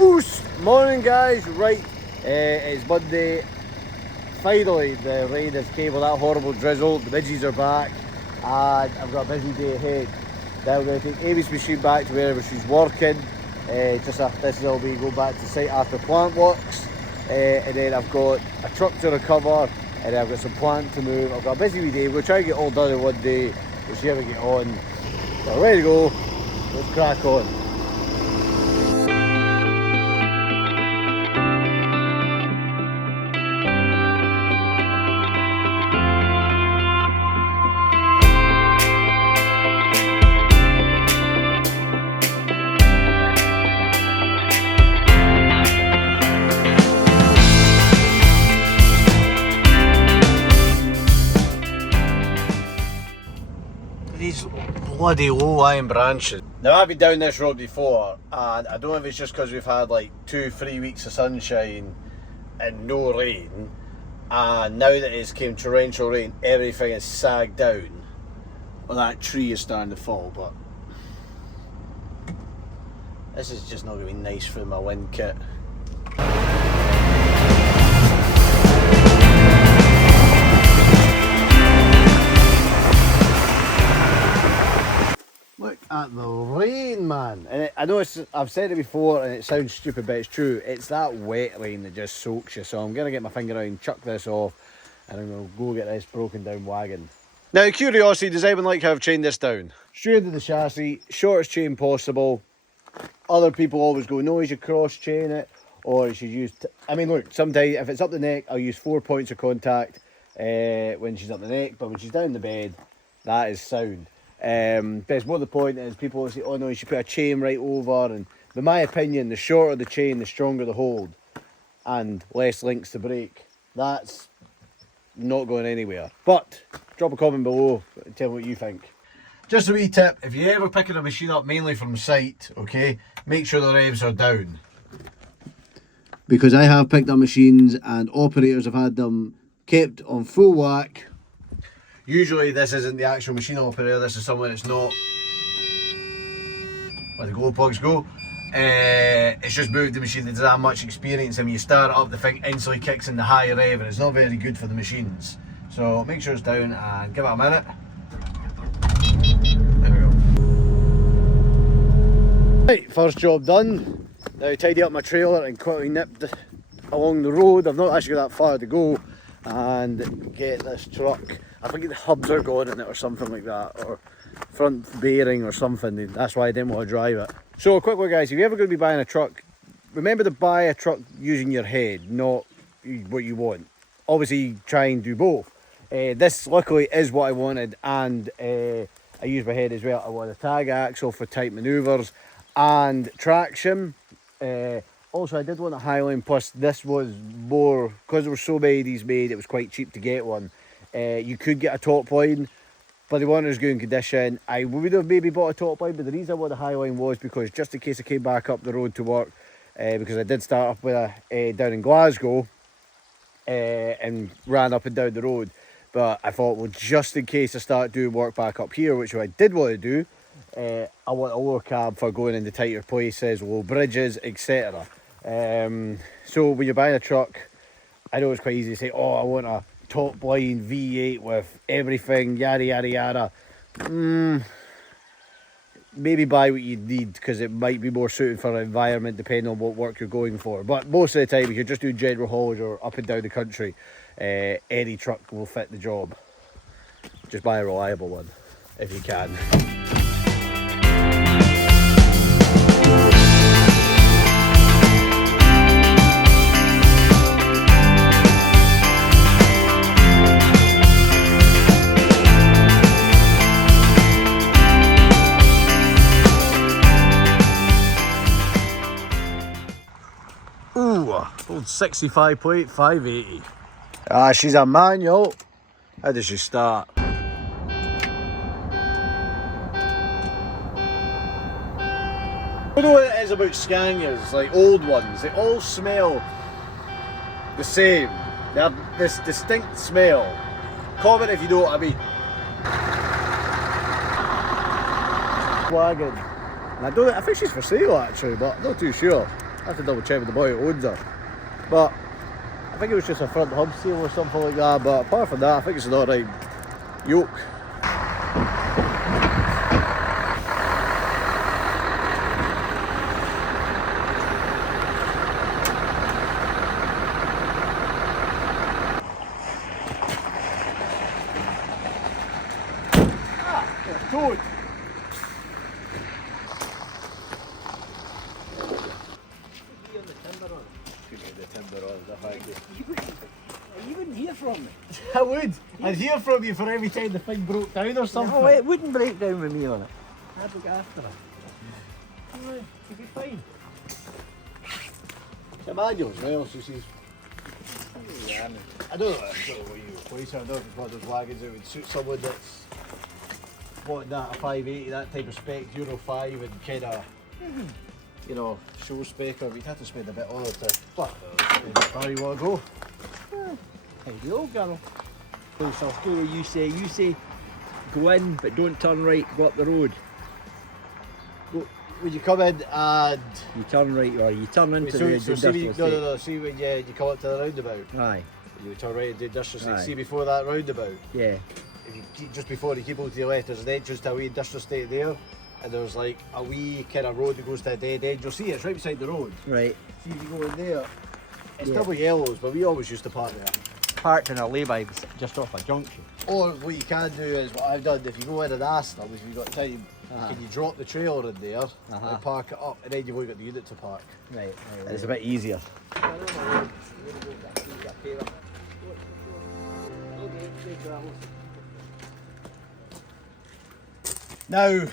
Oos! Morning guys, right, it's Monday. Finally the rain has came with that horrible drizzle, the midges are back and I've got a busy day ahead. Now I'm going to take Amy's machine back to wherever she's working. Just after this I'll be going back to site after plant works, and then I've got a truck to recover and then I've got some plant to move. I've got a busy wee day. We'll try and get all done in one day. We'll see how we get on. So ready to go, let's crack on. These bloody low-lying branches. Now I've been down this road before and I don't know if it's just because we've had like 2-3 weeks of sunshine and no rain, and now that it's came torrential rain everything is sagged down. Well, that tree is starting to fall, but this is just not going to be nice for my wind kit. Look at the rain, man. And I know I've said it before and it sounds stupid, but it's true. It's that wet rain that just soaks you. So I'm going to get my finger out and chuck this off and I'm going to go get this broken down wagon. Now, curiosity, does anyone like how I've chained this down? Straight into the chassis, shortest chain possible. Other people always go, no, you should cross chain it, or you should use... I mean, look, sometimes if it's up the neck, I'll use 4 points of contact when she's up the neck, but when she's down the bed, that is sound. But it's more the point is people will say, oh no, you should put a chain right over, and in my opinion the shorter the chain the stronger the hold and less links to break. That's not going anywhere. But drop a comment below and tell me what you think. Just a wee tip, if you're ever picking a machine up mainly from site, okay, make sure the revs are down, because I have picked up machines and operators have had them kept on full whack. Usually this isn't the actual machine operator, this is someone that's not where the glow plugs go. It's just moved the machine that doesn't have much experience, and when you start it up the thing instantly kicks in the high rev and it's not very good for the machines. So make sure it's down and give it a minute. There we go. Right, first job done. Now tidy up my trailer and quickly nipped along the road. I've not actually got that far to go, and get this truck. I think the hubs are gone in it or something like that, or front bearing or something. That's why I didn't want to drive it. So a quick one guys, if you're ever going to be buying a truck, remember to buy a truck using your head, not what you want. Obviously try and do both. This luckily is what I wanted, and I use my head as well. I want a tag axle for tight manoeuvres and traction. Also I did want a Highline, plus this was more, because there were so many of these made, it was quite cheap to get one. You could get a top line, but they weren't as good in condition. I would have maybe bought a top line, but the reason I bought the Highline was because just in case I came back up the road to work, because I did start up with a down in Glasgow and ran up and down the road, but I thought, well, just in case I start doing work back up here, which I did want to do, I want a lower cab for going into tighter places, low bridges, etc. So when you're buying a truck, I know it's quite easy to say, oh, I want a top line V8 with everything, yada yada yada. Maybe buy what you need, because it might be more suited for an environment depending on what work you're going for. But most of the time, if you're just doing general haulage or up and down the country, any truck will fit the job. Just buy a reliable one if you can. Old 65 plate 580. Ah, she's a manual. How does she start? I don't know what it is about Scanias, like old ones. They all smell the same. They have this distinct smell. Comment if you know what I mean. Wagon. And I think she's for sale actually, but I'm not too sure. have to double check with the boy who owns her. But I think it was just a front hub seal or something like that, but apart from that I think it's an alright yoke. Good. You wouldn't hear from me. I would. I'd hear from you for every time the thing broke down or something. No, it wouldn't break down with me on it. I'd look after it. You'd be fine. The manual as well, so she's... Yeah, I don't know what you replace her. I don't know if it's one of those wagons that would suit someone that's wanting that, a 580, that type of spec, Euro 5 and kind of, you know, show spec, or you'd have to spend a bit on it to, but how you want to go. Hey, the old girl. So I'll do what you say go in, but don't turn right, go up the road. Would you come in and... You turn right, or you turn into the industrial estate. No, see when you come up to the roundabout. Aye. You turn right into the industrial estate, Aye. see before that roundabout. Yeah. If you, just before you keep on to the left, there's an entrance to a wee industrial estate there, and there's like a wee kind of road that goes to a dead end. You'll see it's right beside the road. Right. See if you go in there, it's Yeah. double yellows, but we always used to park there. Parked in a lay-by just off a junction. Or what you can do is what I've done, if you go in and ask them, if you've got time, can you drop the trailer in there and park it up, and then you've only got the unit to park. Right. And it's a bit easier. Now,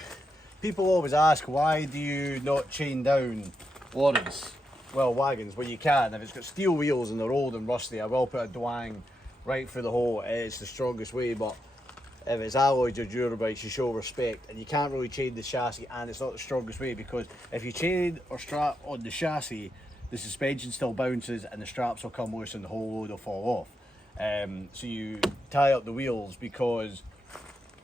people always ask, why do you not chain down lorries? Well, wagons, well you can. If it's got steel wheels and they're old and rusty, I will put a dwang right through the hole. It's the strongest way, but if it's alloys or durabrites, you show respect, and you can't really chain the chassis, and it's not the strongest way, because if you chain or strap on the chassis, the suspension still bounces and the straps will come loose and the whole load will fall off. So you tie up the wheels, because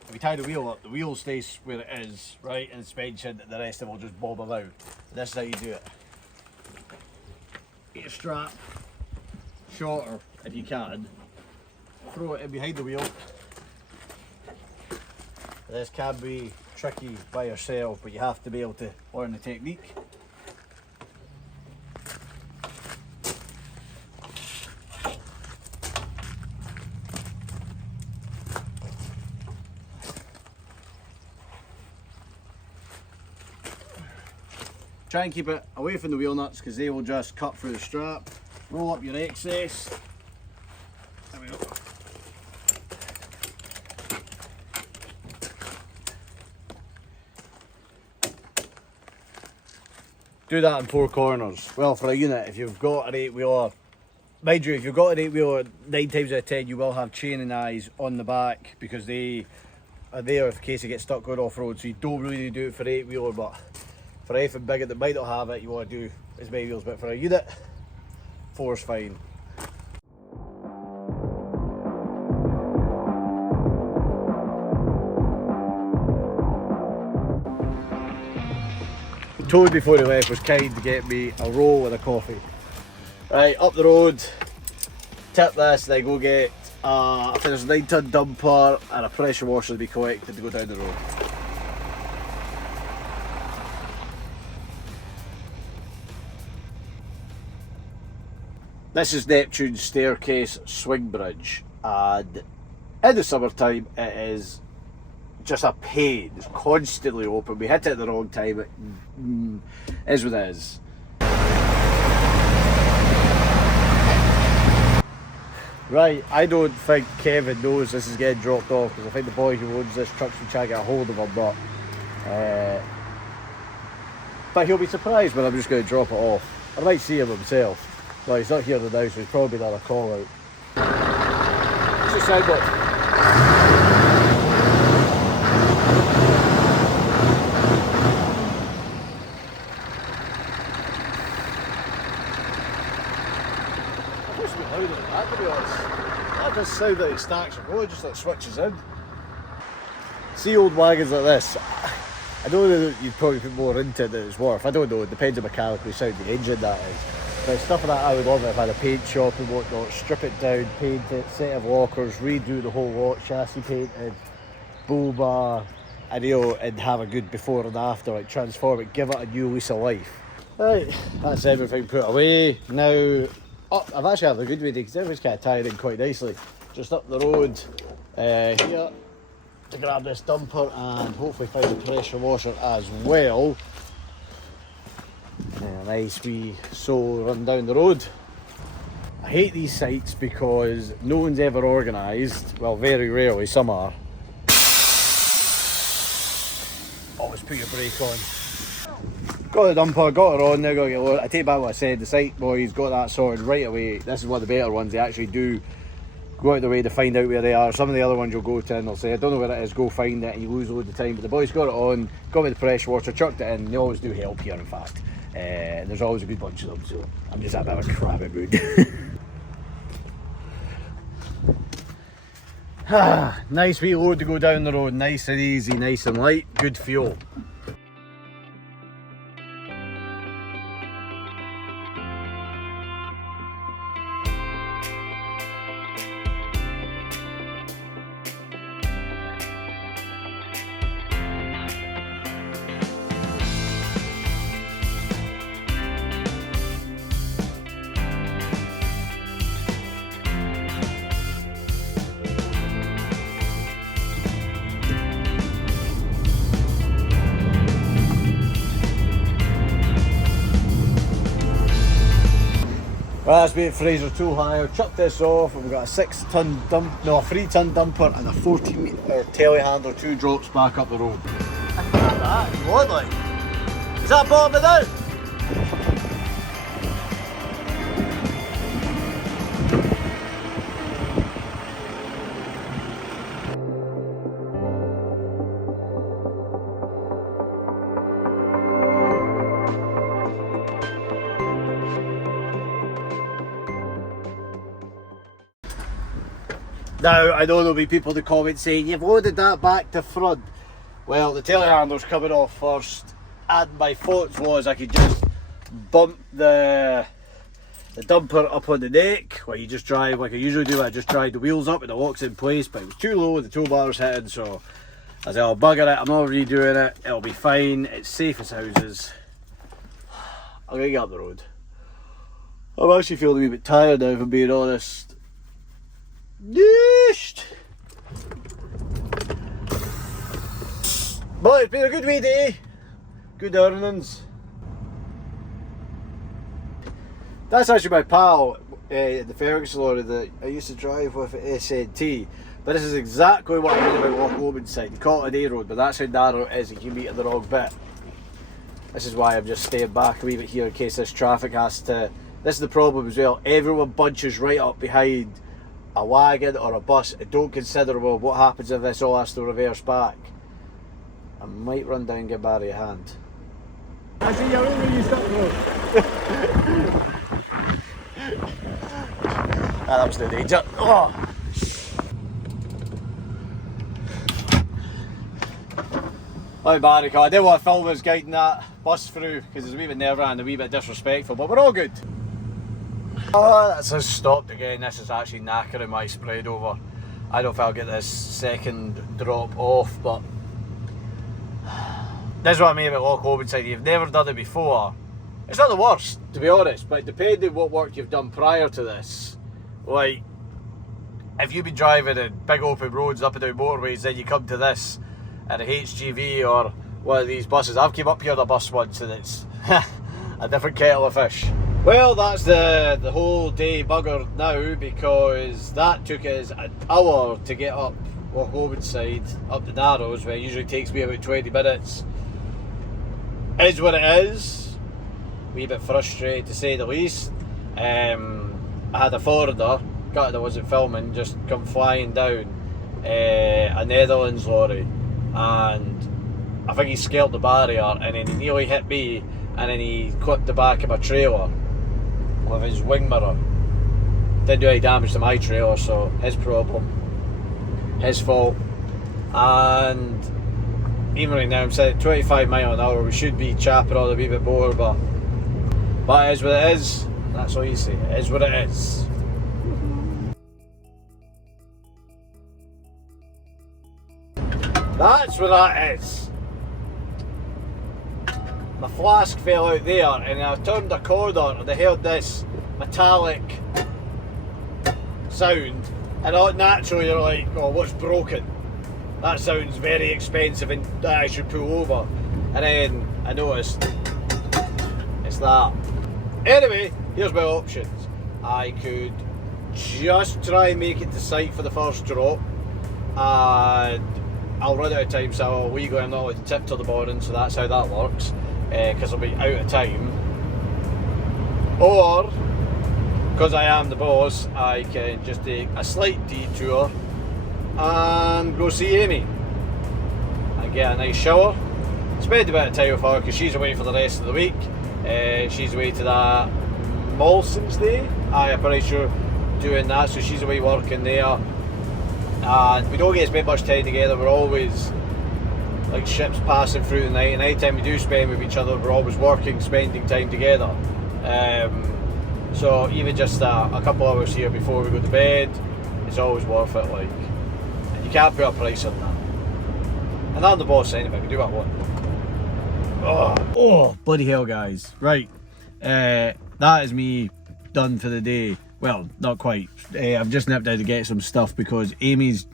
if you tie the wheel up, the wheel stays where it is, right, and suspension, the rest of it will just bob about. And this is how you do it. Get your strap shorter if you can, throw it in behind the wheel. This can be tricky by yourself, but you have to be able to learn the technique. Try and keep it away from the wheel nuts, because they will just cut through the strap. Roll up your excess. There we go. Do that in 4 corners. Well, for a unit, if you've got an 8-wheeler, mind you, if you've got an 8-wheeler, 9 times out of 10 you will have chaining eyes on the back, because they are there in case it gets stuck going off-road. So you don't really do it for 8-wheeler, but for anything bigger that might not have it, you want to do as many wheels. But for a unit, 4's fine. Toad before he left was kind to get me a roll and a coffee. Right, up the road, tip this, then go get I think there's a 9-ton dumper and a pressure washer to be collected to go down the road. This is Neptune's staircase swing bridge, and in the summertime it is just a pain. It's constantly open. We hit it at the wrong time. It is what it is. Right, I don't think Kevin knows this is getting dropped off, because I think the boy who owns this truck's been trying to get a hold of him, but he'll be surprised when I'm just going to drop it off. I might see him himself. Well, he's not here now, so he's probably done a call out. What's the sound box? Louder than that, to be honest. That does sound like it stacks and roll, just like switches in. See old wagons like this. I know that you'd probably put more into it than it's worth. I don't know, it depends on mechanically sound the engine that is. But stuff like that I would love it if I had a paint shop and whatnot, strip it down, paint it, set of lockers, redo the whole lot, chassis painted, bull bar, and and have a good before and after, like transform it, give it a new lease of life. Right, that's everything put away. Now, I've actually had a good way because everything's kind of tied in quite nicely. Just up the road here to grab this dumper and hopefully find a pressure washer as well. A nice wee sole run down the road. I hate these sites because no one's ever organised. Well, very rarely, some are. Always put your brake on. Got the dumper, got her on, now got to get loaded. I take back what I said, the site boys got that sorted right away. This is one of the better ones, they actually do go out the way to find out where they are. Some of the other ones you'll go to and they'll say, I don't know where it is, go find it, and you lose a load of time. But the boys got it on, got me the pressure washer, chucked it in. They always do help here, in fact. There's always a good bunch of them, so I'm just in a bit of a crappy mood. Nice wee load to go down the road, nice and easy, nice and light, good fuel. Well, that's been Fraser tool hire, chucked this off and we've got a 3-ton dumper and a 14-metre telehandler, 2 drops back up the road. I can have that if you want, like. Is that bottom out? Now, I know there'll be people in the comments saying, you've loaded that back to front. Well, the telehandler's coming off first, and my thoughts was I could just bump the dumper up on the neck, where you just drive like I usually do. I just drive the wheels up and it locks in place, but it was too low, the toolbar's hitting, so I said, I'll bugger it, I'm not redoing it, it'll be fine, it's safe as houses. I'm gonna get up the road. I'm actually feeling a wee bit tired now, if I'm being honest. But it's been a good wee day, good earnings. That's actually my pal, the Ferguson lorry that I used to drive with at SNT. But this is exactly what I mean about Lochloben side. You call it an A road, but that's how narrow it is, you can meet at the wrong bit. This is why I'm just staying back a wee bit here in case this traffic has to... This is the problem as well, everyone bunches right up behind a wagon or a bus and don't consider, well, what happens if this all has to reverse back. I might run down and give Barry a hand. I see you're only used up road. That was the danger. Oh. Hi Barry, I didn't want to film us guiding that bus through because it's a wee bit nerve-wracking and a wee bit disrespectful, but we're all good. Oh, that's us stopped again. This is actually knackering my spread over. I don't know if I'll get this second drop off, but this is what I mean about Lochloben side. You've never done it before. It's not the worst, to be honest, but depending what work you've done prior to this, like if you've been driving in big open roads up and down motorways, then you come to this in a HGV or one of these buses. I've came up here on a bus once and it's a different kettle of fish. Well, that's the whole day buggered now because that took us an hour to get up Lochloben side, up the Narrows, where it usually takes me about 20 minutes. Is what it is. A wee bit frustrated to say the least. I had a foreigner, gutted I wasn't filming, just come flying down a Netherlands lorry, and I think he scaled the barrier and then he nearly hit me and then he clipped the back of my trailer with his wing mirror. Didn't do any damage to my trailer, so his problem, his fault. And even right now I'm sitting at 25 mile an hour. We should be chapping on a wee bit more, but it is what it is. That's all you say. It is what it is. That's what that is. My flask fell out there, and I turned the cord on and I heard this metallic sound, and naturally you're like, oh, what's broken? That sounds very expensive and I should pull over. And then I noticed it's that. Anyway, here's my options. I could just try and make it to site for the first drop, and I'll run out of time, so we go. I'm not allowed to tip till the morning, so that's how that works, because I'll be out of time. Or, because I am the boss, I can just take a slight detour and go see Amy and get a nice shower. Spend a bit of time with her because she's away for the rest of the week. She's away to that Molson's Day. I'm pretty sure doing that, so she's away working there. And we don't get to spend much time together. We're always like ships passing through the night, and any time we do spend with each other, we're always working, spending time together. So even just a couple hours here before we go to bed, it's always worth it. Like, and you can't put a price on that. And I'm the boss anyway. We do what I want. Oh, bloody hell, guys! Right, that is me done for the day. Well, not quite. I've just nipped out to get some stuff because Amy's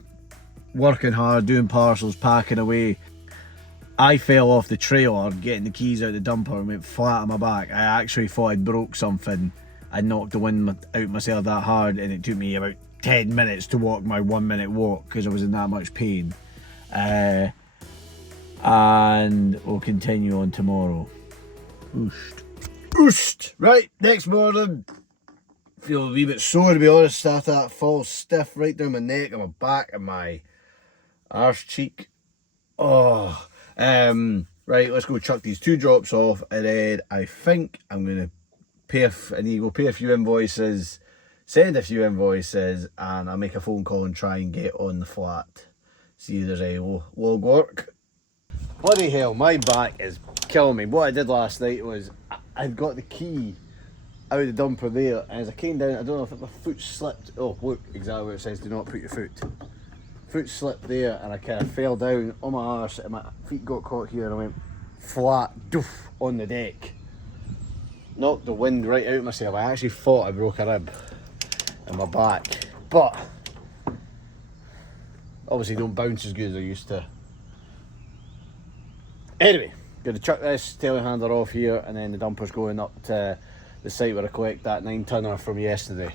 working hard, doing parcels, packing away. I fell off the trailer getting the keys out of the dumper and went flat on my back. I actually thought I'd broke something. I knocked the wind out myself that hard, and it took me about 10 minutes to walk my 1 minute walk because I was in that much pain. And we'll continue on tomorrow. Ooshed. Right, next morning. Feel a wee bit sore, to be honest, after that fall stiff right down my neck and my back and my arse cheek. Oh, right, let's go chuck these 2 drops off, and then I think I'm gonna pay a few invoices, send a few invoices, and I'll make a phone call and try and get on the flat. See if there's any log work. Bloody hell, my back is killing me. What I did last night was I'd got the key out of the dumper there, and as I came down, I don't know if my foot slipped. Oh, look, exactly where it says do not put your foot. Foot slipped there, and I kind of fell down on my arse, and my feet got caught here, and I went flat, doof, on the deck. Knocked the wind right out of myself. I actually thought I broke a rib in my back, but obviously don't bounce as good as I used to. Anyway, gonna chuck this telehandler off here, and then the dumper's going up to the site where I collect that 9-tonner from yesterday.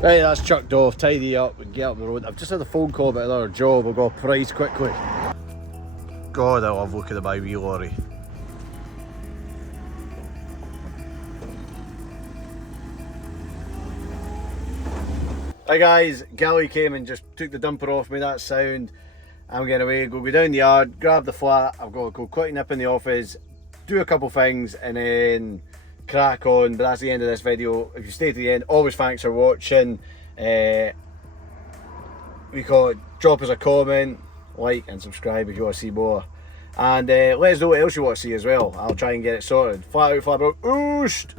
Right, that's chucked off, tidy up and get up the road. I've just had a phone call about another job. I'll go a price quickly. God, I love looking at my wee lorry. Hi guys, Gally came and just took the dumper off me, that sound. I'm getting away, go down the yard, grab the flat. I've got to go quick nip in the office, do a couple things, and then crack on. But that's the end of this video. If you stay to the end, always thanks for watching. Drop us a comment, like and subscribe if you want to see more, and let us know what else you want to see as well. I'll try and get it sorted. Flat out, flat broke. Ooshed.